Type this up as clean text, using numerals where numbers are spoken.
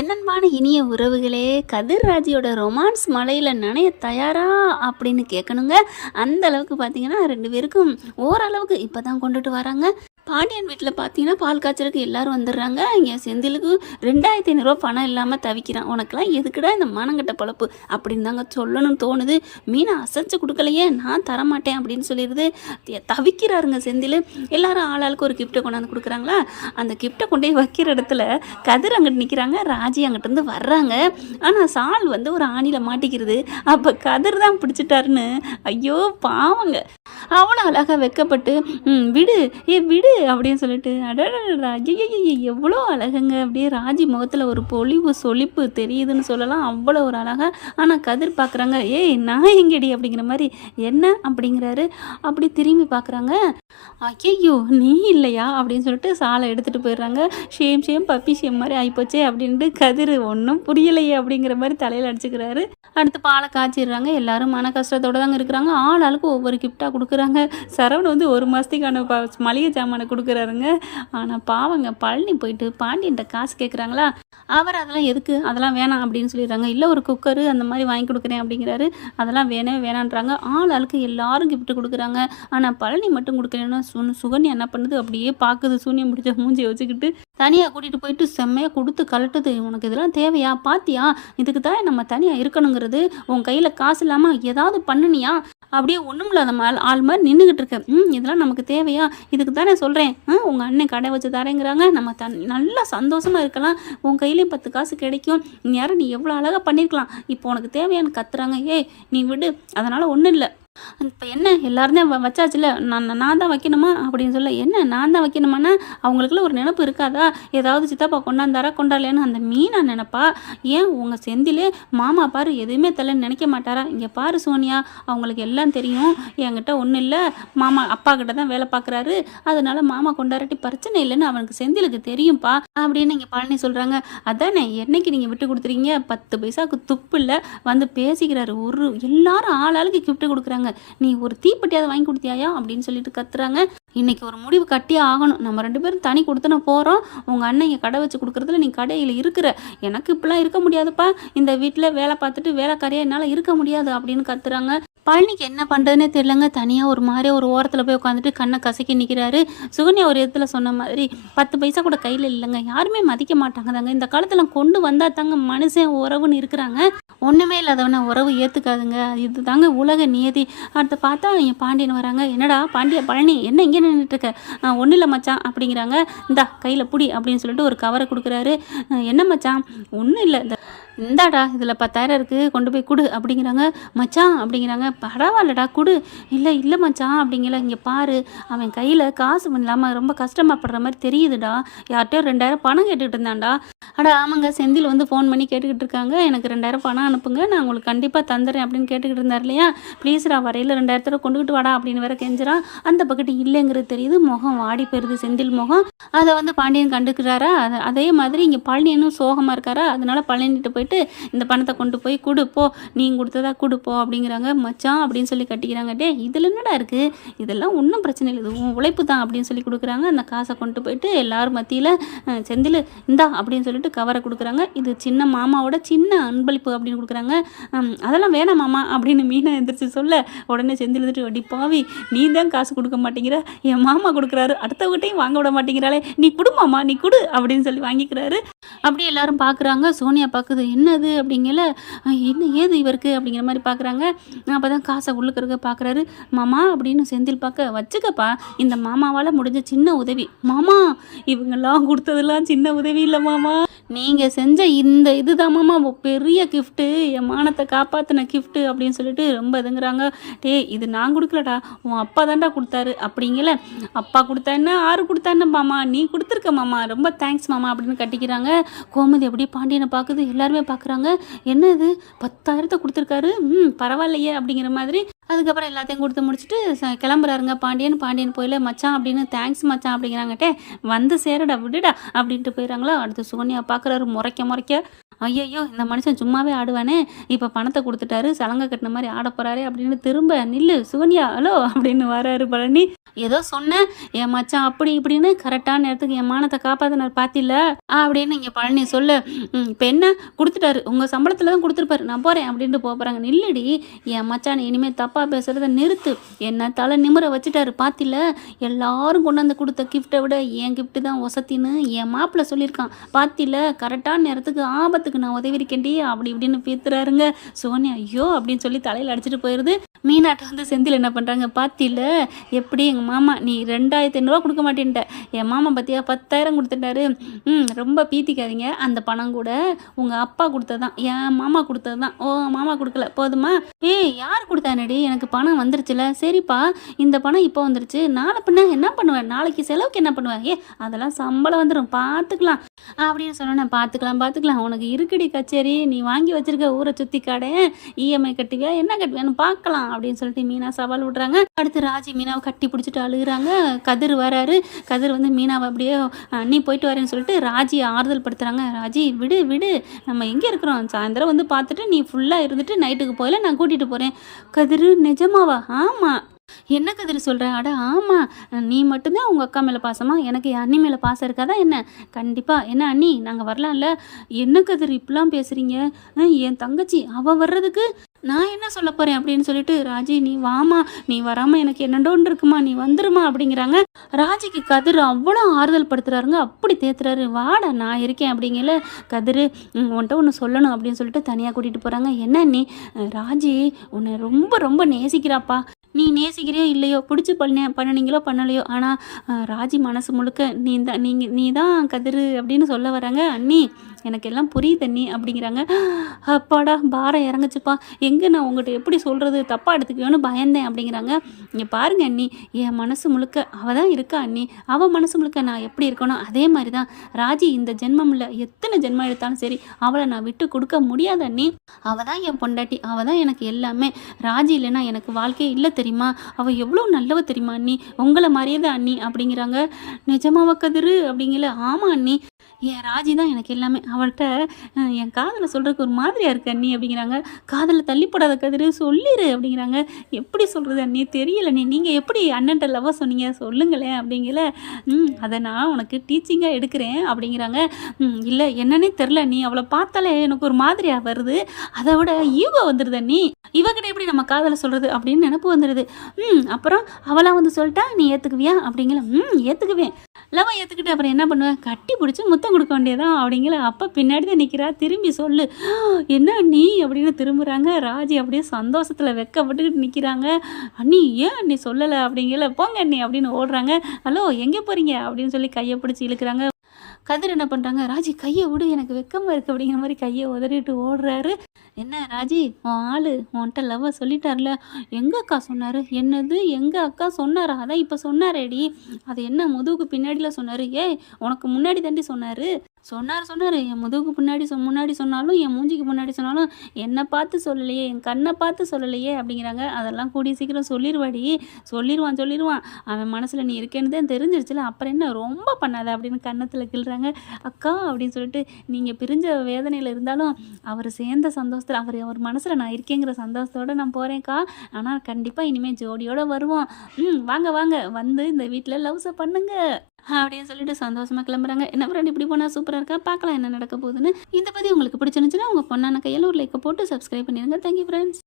என்னன்பான இனிய உறவுகளே, கதிர்ராஜியோட ரொமான்ஸ் மழையில நனைய தயாரா அப்படின்னு கேட்கணுங்க. அந்த அளவுக்கு பார்த்தீங்கன்னா 2 பேருக்கும் ஓரளவுக்கு இப்போ தான் கொண்டுட்டு வராங்க. பாண்டியன் வீட்டில் பார்த்தீங்கன்னா பால் காய்ச்சலுக்கு எல்லாரும் வந்துடுறாங்க. இங்கே செந்திலுக்கு 2500 பணம் இல்லாமல் தவிக்கிறான். உனக்கெல்லாம் எதுக்குடா இந்த மானங்கட்ட பொழப்பு அப்படின்னு தாங்க சொல்லணும்னு தோணுது. மீனை அசைச்சு கொடுக்கலையே, நான் தரமாட்டேன் அப்படின்னு சொல்லிடுது. தவிக்கிறாருங்க செந்தில். எல்லாரும் ஆளாளுக்கு ஒரு கிஃப்ட்டை கொண்டாந்து கொடுக்குறாங்களா. அந்த கிஃப்ட்டை கொண்டு போய் வைக்கிற இடத்துல கதிர் அங்கிட்டு நிற்கிறாங்க, ராஜி அங்கிட்டிருந்து வர்றாங்க. ஆனால் சால் வந்து ஒரு ஆணியில் மாட்டிக்கிறது. அப்போ கதிர் தான் பிடிச்சிட்டாருன்னு ஐயோ பாவங்க. அவ்வளோ அழகாக வெக்கப்பட்டு விடு விடு அப்படின்னு சொல்லிட்டு அடடா ஐயய்ய எவ்வளோ அழகுங்க. அப்படியே ராஜி முகத்தில் ஒரு பொலிவு சொலிப்பு தெரியுதுன்னு சொல்லலாம். அவ்வளோ ஒரு அழகா. ஆனால் கதிர் பார்க்குறாங்க, ஏய் நான் எங்கடி அப்படிங்கிற மாதிரி. என்ன அப்படிங்கிறாரு. அப்படி திரும்பி பார்க்குறாங்க, ஐயையோ நீ இல்லையா அப்படின்னு சொல்லிட்டு சாலை எடுத்துகிட்டு போயிடுறாங்க. ஷேம் பப்பி ஷேம் மாதிரி ஆகிப்போச்சே அப்படின்ட்டு கதிர் ஒன்றும் புரியலையே அப்படிங்கிற மாதிரி தலையில் அடிச்சுக்கிறாரு. அடுத்து பாலை காய்ச்சிடுறாங்க. எல்லாரும் மன கஷ்டத்தோடு தாங்க இருக்கிறாங்க. ஆளுக்கு ஒவ்வொரு கிஃப்டாக கொடுக்குறாங்க. சரவணன் வந்து 1 மாதத்துக்கான மளிகை சாமானை கொடுக்குறாருங்க. ஆனால் பாவங்க பழனி போயிட்டு பாண்டியன்ட்ட காசு கேட்குறாங்களா. அவர் அதெல்லாம் எதுக்கு, அதெல்லாம் வேணாம் அப்படின்னு சொல்லிடுறாங்க. இல்லை ஒரு குக்கரு அந்த மாதிரி வாங்கி கொடுக்குறேன் அப்படிங்கிறாரு. அதெல்லாம் வேணான்றாங்க. ஆளுக்கு எல்லாரும் கிஃப்ட் கொடுக்குறாங்க. ஆனால் பழனி மட்டும் கொடுக்குறேன்னா சுகன்யா என்ன பண்ணுது, அப்படியே பார்க்குது சூன்யம் பிடிச்ச மூஞ்சியை வச்சுக்கிட்டு. தனியாக கூட்டிகிட்டு போயிட்டு செம்மையாக கொடுத்து கலட்டுது. உனக்கு இதெல்லாம் தேவையா, பாத்தியா, இதுக்கு தான் நம்ம தனியாக இருக்கணுங்கிறது. உன் கையில் காசு இல்லாமல் ஏதாவது பண்ணுனியா, அப்படியே ஒன்றும் இல்லாத ஆள் மாதிரி நின்றுக்கிட்டு இருக்க. இதெல்லாம் நமக்கு தேவையா, இதுக்கு தானே சொல்கிறேன். உங்கள் அண்ணன் கடை வச்சு தரேங்கிறாங்க, நம்ம நல்லா சந்தோஷமாக இருக்கலாம், உன் கையிலேயும் 10 காசு கிடைக்கும், யாரும் நீ எவ்வளோ அழகாக பண்ணியிருக்கலாம், இப்போ உனக்கு தேவையான்னு கத்துறாங்க. ஏய் நீ விடு, அதனால் ஒன்றும் இல்லை. இப்போ என்ன எல்லாருமே வச்சாச்சுல, நான் தான் வைக்கணுமா அப்படின்னு சொல்ல. என்ன நான் தான் வைக்கணுமானா அவங்களுக்குள்ள ஒரு நினப்பு இருக்காதா, ஏதாவது சித்தப்பா கொண்டாந்தாரா கொண்டாடலையான்னு அந்த மீனா நினப்பா. ஏன் உங்கள் செந்திலே மாமா பாரு எதுவுமே தலைன்னு நினைக்க மாட்டாரா. இங்கே பாரு சோனியா, அவங்களுக்கு எல்லாம் தெரியும், என்கிட்ட ஒன்றும் இல்லை, மாமா அப்பா கிட்ட தான் வேலை பார்க்குறாரு, அதனால மாமா கொண்டாரட்டி பிரச்சனை இல்லைன்னு அவனுக்கு செந்திலுக்கு தெரியும்ப்பா அப்படின்னு இங்கே பழனி சொல்கிறாங்க. அதானே என்னைக்கு நீங்கள் விட்டு கொடுத்துறீங்க, 10 பைசாவுக்கு துப்பு இல்லை வந்து பேசிக்கிறாரு. எல்லாரும் ஆளாளுக்கு கிஃப்ட் கொடுக்குறாங்க. நீ ஒரு தீப்பெட்டியாவது வாங்கி கொடுத்தியாயா அப்படின்னு சொல்லிட்டு கத்துறாங்க. இன்னைக்கு ஒரு முடிவு கட்டியே ஆகணும், நம்ம 2 பேரும் தனி கொடுத்துன போகிறோம். உங்கள் அண்ணன் இங்கே கடை வச்சு கொடுக்குறதுல நீ கடையில் இருக்கிற, எனக்கு இப்படிலாம் இருக்க முடியாதுப்பா, இந்த வீட்டில் வேலை பார்த்துட்டு வேலைக்காரியாக என்னால் இருக்க முடியாது அப்படின்னு கத்துறாங்க. பழனிக்கு என்ன பண்ணுறதுனே தெரியலங்க. தனியாக ஒரு மாதிரி ஒரு ஓரத்தில் போய் உட்காந்துட்டு கண்ணை கசக்கி நிற்கிறாரு. சுகன்யா ஒரு இடத்துல சொன்ன மாதிரி 10 பைசா கூட கையில் இல்லைங்க. யாருமே மதிக்க மாட்டாங்க தாங்க. இந்த காலத்தில் கொண்டு வந்தால் தாங்க மனுஷன் உறவுன்னு இருக்கிறாங்க. ஒன்றுமே இல்லாதவன உறவு ஏற்றுக்காதுங்க. இது தாங்க உலக நியதி. அடுத்து பார்த்தா என் பாண்டியன் வராங்க. என்னடா பழனி என்ன இங்கே நின்றுட்டுருக்க. ஒன்றும் இல்லை மச்சான் அப்படிங்கிறாங்க. இந்தா கையில் புடி அப்படின்னு சொல்லிட்டு ஒரு கவரை கொடுக்குறாரு. என்ன மச்சான், ஒன்றும் இல்லை, இந்தாடா இதில் 10,000 இருக்குது, கொண்டு போய் கொடு அப்படிங்கிறாங்க. மச்சான் அப்படிங்கிறாங்க. பரவாயில்லடா கொடு. இல்லை மச்சான் அப்படிங்கிற. இங்கே பாரு, அவன் கையில் காசு இல்லாமல் ரொம்ப கஷ்டமாகப்படுற மாதிரி தெரியுதுடா. யார்கிட்டயோ 2000 பணம் கேட்டுக்கிட்டு இருந்தான்டா. ஆமாங்க, செந்தில் வந்து ஃபோன் பண்ணி கேட்டுக்கிட்டு இருக்காங்க, எனக்கு 2000 பணம் அனுப்புங்க, நான் உங்களுக்கு கண்டிப்பாக தந்துடுறேன் அப்படின்னு கேட்டுக்கிட்டு இருந்தார் இல்லையா. ப்ளீஸ்டா வரையில் 2000 கொண்டுக்கிட்டு வாடா அப்படின்னு வேற கெஞ்சுறான். அந்த பக்கத்து இல்லைங்கிறது தெரியுது. முகம் வாடி போயிருது செந்தில் முகம். அதை வந்து பாண்டியன் கண்டுக்கிறாரா. அதே மாதிரி இங்கே பழனியனும் சோகமாக இருக்காரா. அதனால பழனிட்டு போய் இந்த பணத்தை கொண்டு போய் கொடுப்போ, நீ கொடுத்ததா கொடுப்போ அப்படிங்கிறாங்க. மச்சான் அப்படின்னு சொல்லி கட்டிக்கிறாங்க. டே இதில் என்னடா இருக்குது, இதெல்லாம் ஒன்றும் பிரச்சனை இல்லை, இது உன் உழைப்பு தான் அப்படின்னு சொல்லி கொடுக்குறாங்க. அந்த காசை கொண்டு போயிட்டு எல்லாரும் மத்தியில் செந்தில் இந்தா அப்படின்னு சொல்லிட்டு கவரை கொடுக்குறாங்க. இது சின்ன மாமாவோட சின்ன அன்பளிப்பு அப்படின்னு கொடுக்குறாங்க. அதெல்லாம் வேணாம் மாமா அப்படின்னு மீனா எந்திரிச்சு சொல்ல, உடனே செந்தில் வந்துட்டு அடி பாவி, நீ தான் காசு கொடுக்க மாட்டேங்கிற, என் மாமா கொடுக்குறாரு, அடுத்தவங்கிட்டையும் வாங்க விட மாட்டேங்கிறாளே, நீ கொடு மாமா நீ கொடு அப்படின்னு சொல்லி வாங்கிக்கிறாரு. அப்படி எல்லாரும் பார்க்குறாங்க. சோனியா பார்க்குது, என்னது அப்படிங்கல, என்ன ஏது இவருக்கு அப்படிங்கிற மாதிரி பார்க்குறாங்க. அப்போ தான் காசை உள்ளுக்கிறக்க பார்க்குறாரு. மாமா அப்படின்னு செந்தில் பார்க்க, வச்சுக்கப்பா, இந்த மாமாவால் முடிஞ்ச சின்ன உதவி. மாமா இவங்கெல்லாம் கொடுத்ததெல்லாம் சின்ன உதவி இல்லை மாமா, நீங்கள் செஞ்ச இந்த இதுதான் மாமா பெரிய கிஃப்ட்டு, என் மானத்தை காப்பாற்றின கிஃப்ட்டு அப்படின்னு சொல்லிட்டு ரொம்ப இதுங்கிறாங்க. டே இது நான் கொடுக்கலடா, உன் அப்பா தான்டா கொடுத்தாரு அப்படிங்கல. அப்பா கொடுத்தா என்ன, 6 கொடுத்தா என்ன மாமா, நீ கொடுத்துருக்க மாமா, ரொம்ப தேங்க்ஸ் மாமா அப்படின்னு கட்டிக்கிறாங்க. கோமதி எப்படி பாண்டியனை பார்க்குது. எல்லாருமே பார்க்குறாங்க. என்ன இது 10,000 கொடுத்துருக்காரு, பரவாயில்லையே அப்படிங்கிற மாதிரி. அதுக்கப்புறம் எல்லாத்தையும் கொடுத்து முடிச்சுட்டு கிளம்புறாருங்க பாண்டியன். பாண்டியன் போயில மச்சான் அப்படின்னு தேங்க்ஸ் மச்சான் அப்படிங்கிறாங்கட்டே, வந்து சேரடா விடுடா அப்படின்ட்டு போயிடறாங்களா. அடுத்து சோனியா பார்க்குறாரு முறைக்க முறைக்க. ஐயையோ! இந்த மனுஷன் சும்மாவே ஆடுவானே, இப்போ பணத்தை குடுத்துட்டாரு, சலங்கை கட்டின மாரி ஆடப் போறாரே அப்படின்னு திரும்ப நில்லு சோனியா ஹலோ அப்படின்னு வராரு பழனி. ஏதோ சொன்னேன், என் மச்சான் அப்படி இப்படின்னு கரெக்டான நேரத்துக்கு என் மானத்தை காப்பாத்தினார் பாத்தில அப்படின்னு இங்கே பழனி சொல்லு. இப்போ என்ன குடுத்துட்டாரு, உங்கள் சம்பளத்தில் தான் கொடுத்துருப்பாரு, நான் போகிறேன் அப்படின்ட்டு போகிறாங்க. நில்லுடி என் மச்சான், இனிமேல் தப்பாக பேசுகிறத நிறுத்து. என்ன தலை நிமிர வச்சுட்டாரு பாத்தில, எல்லாரும் கொண்டாந்து கொடுத்த கிஃப்ட்டை விட என் கிஃப்ட்டு தான் ஒசத்தின்னு என் மாப்பிள்ளை சொல்லியிருக்கான் பாத்தில, கரெக்டான நேரத்துக்கு ஆபத்துக்கு நான் உதவிருக்கேன்டி அப்படி இப்படின்னு பேத்துறாருங்க. சோனியா ஐயோ அப்படின்னு சொல்லி தலையில் அடிச்சுட்டு போயிடுது. மீனாட்ட வந்து செந்தில் என்ன பண்ணுறாங்க பாத்தில, எப்படி எங்கள் மாமா நீ 2500 கொடுக்க மாட்டேன்ட்ட, என் மாமா பார்த்தியா 10,000 கொடுத்துட்டாரு. ரொம்ப பீத்திக்காதீங்க, அந்த பணம் கூட உங்கள் அப்பா கொடுத்ததான், என் மாமா கொடுத்தது தான், ஓ மாமா கொடுக்கல போதுமா. யார் கொடுத்தானடி, எனக்கு பணம் வந்துருச்சுல. சரிப்பா இந்த பணம் இப்போ வந்துருச்சு, நாளை பின்ன என்ன பண்ணுவேன், நாளைக்கு செலவுக்கு என்ன பண்ணுவேன், அதெல்லாம் சம்பளம் வந்துடும் பார்த்துக்கலாம் அப்படின்னு சொன்னேன். பார்த்துக்கலாம் உனக்கு இருக்குடி கச்சேரி, நீ வாங்கி வச்சிருக்க ஊரை சுற்றி கடை, இஎம்ஐ கட்டுவியா என்ன கட்டுவியான்னு பார்க்கலாம் அப்படின்னு சொல்லிட்டு மீனா சவால் விடுறாங்க. அடுத்து ராஜி மீனாவை கட்டி பிடிச்சிட்டு அழுகுறாங்க. கதிர் வராரு. கதிர் வந்து மீனாவை அப்படியே நீ போயிட்டு வரேன்னு சொல்லிட்டு ராஜியை ஆறுதல் படுத்துறாங்க. ராஜி விடு விடு, நம்ம எங்கே இருக்கிறோம், சாயந்தரம் வந்து பார்த்துட்டு நீ ஃபுல்லாக இருந்துட்டு நைட்டுக்கு போயில நான் கூட்டிகிட்டு போகிறேன். கதிர் நிஜமாவா? ஆமாம். என்ன கதிர் சொல்கிற? அட ஆமாம், நீ மட்டும்தான் உங்கள் அக்கா மேலே பாசமா, எனக்கு என் அண்ணி மேலே பாசம் இருக்காதா என்ன? கண்டிப்பாக. என்ன அண்ணி நாங்கள் வரலாம்ல? என்ன கதிர் இப்படிலாம் பேசுகிறீங்க, என் தங்கச்சி அவள் வர்றதுக்கு நான் என்ன சொல்ல போகிறேன் அப்படின்னு சொல்லிட்டு ராஜி நீ வாமா, நீ வராமல் எனக்கு என்னண்டோன்னு இருக்குமா, நீ வந்துருமா அப்படிங்கிறாங்க. ராஜிக்கு கதிர் அவ்வளோ ஆறுதல் படுத்துறாருங்க, அப்படி தேத்துறாரு. வாடா நான் இருக்கேன் அப்படிங்கல. கதிர் உன்ட்ட ஒன்று சொல்லணும் அப்படின்னு சொல்லிட்டு தனியாக கூட்டிகிட்டு போகிறாங்க. என்ன நீ, ராஜி உன்னை ரொம்ப ரொம்ப நேசிக்கிறாப்பா, நீ நேசிக்கிறியோ இல்லையோ, பிடிச்சி பண்ணினீங்களோ பண்ணலையோ, ஆனால் ராஜி மனசு முழுக்க நீ தான் கதிர் அப்படின்னு சொல்ல வராங்க. அண்ணி எனக்கு எல்லாம் புரியுது அண்ணி அப்படிங்கிறாங்க. அப்பாடா பாரம் இறங்குச்சுப்பா, எங்கே நான் உங்கள்கிட்ட எப்படி சொல்கிறது, தப்பாக எடுத்துக்குவேன்னு பயந்தேன் அப்படிங்கிறாங்க. இங்கே பாருங்க அண்ணி, என் மனசு முழுக்க அவள் தான் இருக்கா அண்ணி, அவள் மனசு முழுக்க நான் எப்படி இருக்கணும் அதே மாதிரி தான் ராஜி. இந்த ஜென்மம் இல்லை, எத்தனை ஜென்மம் எடுத்தாலும் சரி அவளை நான் விட்டு கொடுக்க முடியாது அண்ணி. அவள் தான் என் பொண்டாட்டி, அவள் தான் எனக்கு எல்லாமே. ராஜி இல்லைன்னா எனக்கு வாழ்க்கையே இல்லை தெரியுமா, அவள் எவ்வளோ நல்லவ தெரியுமா அண்ணி, உங்களை மாதிரியே தான் அண்ணி அப்படிங்கிறாங்க. நிஜமாவா கதிர் அப்படிங்கல. ஆமாம் அண்ணி, என் ராஜி தான் எனக்கு எல்லாமே, அவள்கிட்ட என் காதலை சொல்கிறதுக்கு ஒரு மாதிரியாக இருக்கு அண்ணி அப்படிங்கிறாங்க. காதலில் தள்ளி போடாத கதிர் சொல்லிடு அப்படிங்கிறாங்க. எப்படி சொல்கிறது அண்ணி தெரியல அண்ணி, நீங்கள் எப்படி அண்ணன்ட்ட லவ் சொன்னீங்க சொல்லுங்களேன் அப்படிங்கல. அதை நான் உனக்கு டீச்சிங்காக எடுக்கிறேன் அப்படிங்கிறாங்க. இல்லை என்னன்னே தெரில அண்ணி, அவளை பார்த்தாலே எனக்கு ஒரு மாதிரியாக வருது, அதை விட ஈகோ வந்துடுது அண்ணி, இவகிட்ட எப்படி நம்ம காதலை சொல்கிறது அப்படின்னு நினப்பு வந்துடுது. அப்புறம் அவளாக வந்து சொல்லிட்டா நீ ஏற்றுக்குவியா அப்படிங்கல. ஏற்றுக்குவேன். லவ் ஏற்றுக்கிட்டு அப்புறம் என்ன பண்ணுவேன், கட்டி பிடிச்சி முத்தம் கொடுக்க வேண்டியதான் அப்படிங்கிற. அப்போ பின்னாடி தான் நிற்கிறா, திரும்பி சொல்லு என்ன நீ அப்படின்னு திரும்புகிறாங்க. ராஜி அப்படியே சந்தோஷத்தில் வெக்கப்பட்டுக்கிட்டு நிற்கிறாங்க. அண்ணி ஏன் அண்ணி சொல்லலை அப்படிங்கல. போங்க அண்ணி அப்படின்னு ஓடுறாங்க. ஹலோ எங்கே போகிறீங்க அப்படின்னு சொல்லி கையை பிடிச்சி இழுக்கிறாங்க. கதிர் என்ன பண்ணுறாங்க, ராஜி கையை விடு எனக்கு வெக்கமாக இருக்குது அப்படிங்கிற மாதிரி கையை உதறிட்டு ஓடுறாரு. என்ன ராஜி உன் ஆள் உன்கிட்ட லவ்வை சொல்லிட்டார்ல, எங்கள் அக்கா சொன்னார். என்னது எங்கள் அக்கா சொன்னாரா? அதான் இப்போ சொன்னாரேடி, அது என்ன முதுகுக்கு பின்னாடியில் சொன்னார். உனக்கு முன்னாடி தாண்டி சொன்னார். என் முதுகுக்கு முன்னாடி சொன்னாலும் என் மூஞ்சிக்கு முன்னாடி சொன்னாலும் என்னை பார்த்து சொல்லலையே, என் கண்ணை பார்த்து சொல்லலையே அப்படிங்கிறாங்க. அதெல்லாம் கூடிய சீக்கிரம் சொல்லிடுவான். அவன் மனசில் நீ இருக்கேன்னு தான் தெரிஞ்சிருச்சுல, அப்புறம் என்ன ரொம்ப பண்ணாத அப்படின்னு கன்னத்தில் கிள்றாங்க. அக்கா அப்படின்னு சொல்லிட்டு நீங்கள் பிரிஞ்ச வேதனையில் இருந்தாலும் அவர் சேர்ந்த சந்தோஷத்தில் அவர் மனசில் நான் இருக்கேங்கிற சந்தோஷத்தோடு நான் போகிறேன்க்கா. ஆனால் கண்டிப்பாக இனிமேல் ஜோடியோடு வருவோம். வாங்க வந்து இந்த வீட்டில் லவ்ஸை பண்ணுங்க அப்படின்னு சொல்லிட்டு சந்தோஷமாக கிளம்புறாங்க. என்ன ஃப்ரெண்ட் இப்படி போனால் சூப்பராக இருக்கா, பார்க்கலாம் என்ன நடக்க போகுதுன்னு. இந்த பற்றி உங்களுக்கு பிடிச்சிருந்துச்சுன்னா உங்கள் பொண்ணான கையில் ஒரு லைக்கை போட்டு சப்ஸ்கிரைப் பண்ணிடுங்க. Thank you friends.